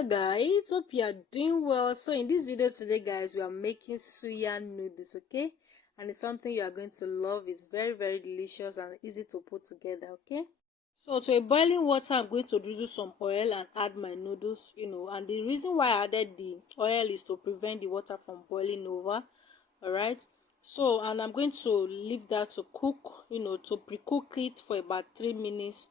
Hello guys, hope you are doing well. So in this video today guys, we are making suya noodles, okay? And it's something you are going to love. It's very delicious and easy to put together, okay? So to a boiling water, I'm going to reduce some oil and add my noodles, and the reason why I added the oil is to prevent the water from boiling over. All right, so and I'm going to leave that to cook, to pre-cook it for about 3 minutes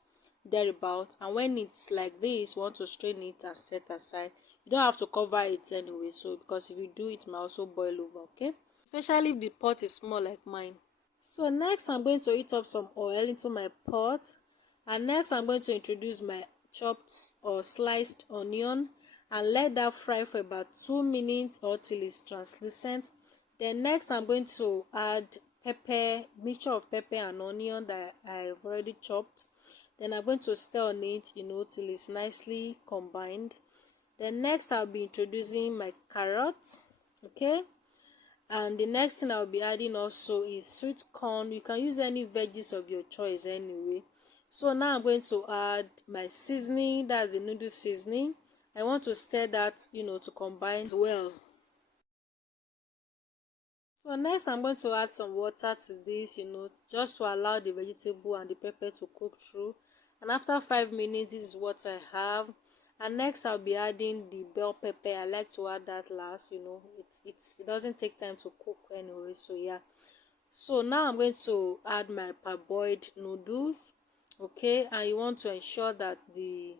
thereabout. And when it's like this, you want to strain it and set aside. You don't have to cover it anyway, so because if you do, it might also boil over, okay, especially if the pot is small like mine. So next I'm going to heat up some oil into my pot, and next I'm going to introduce my chopped or sliced onion and let that fry for about 2 minutes or till it's translucent. Then next I'm going to add pepper, mixture of pepper and onion that I've already chopped. Then I'm going to stir on it, till it's nicely combined. Then next I'll be introducing my carrots, okay. And the next thing I'll be adding also is sweet corn. You can use any veggies of your choice anyway. So now I'm going to add my seasoning, that's the noodle seasoning. I want to stir that, to combine as well. So next I'm going to add some water to this, just to allow the vegetable and the pepper to cook through. And after 5 minutes, this is what I have. And next I'll be adding the bell pepper. I like to add that last, it doesn't take time to cook anyway, so yeah. So now I'm going to add my parboiled noodles, okay. And you want to ensure that the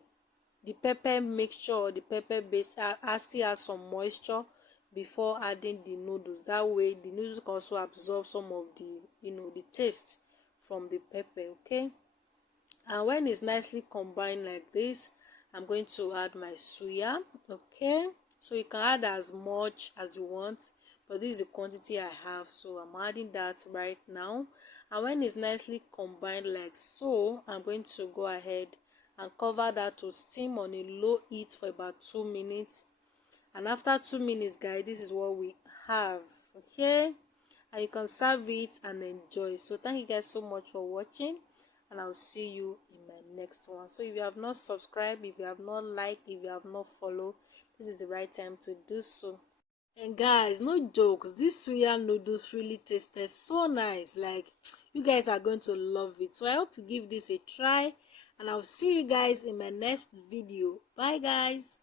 pepper mixture or the pepper base still has some moisture before adding the noodles. That way the noodles can also absorb some of the the taste from the pepper, okay. And when it's nicely combined like this, I'm going to add my suya, okay. So you can add as much as you want, but this is the quantity I have, so I'm adding that right now. And when it's nicely combined like so, I'm going to go ahead and cover that to steam on a low heat for about 2 minutes. And after 2 minutes guys, this is what we have, okay. And you can serve it and enjoy. So thank you guys so much for watching, and I'll see you in my next one. So if you have not subscribed, if you have not liked, if you have not followed, this is the right time to do so. And guys, no jokes, this suya noodles really tasted so nice. Like, you guys are going to love it. So I hope you give this a try, and I'll see you guys in my next video. Bye guys.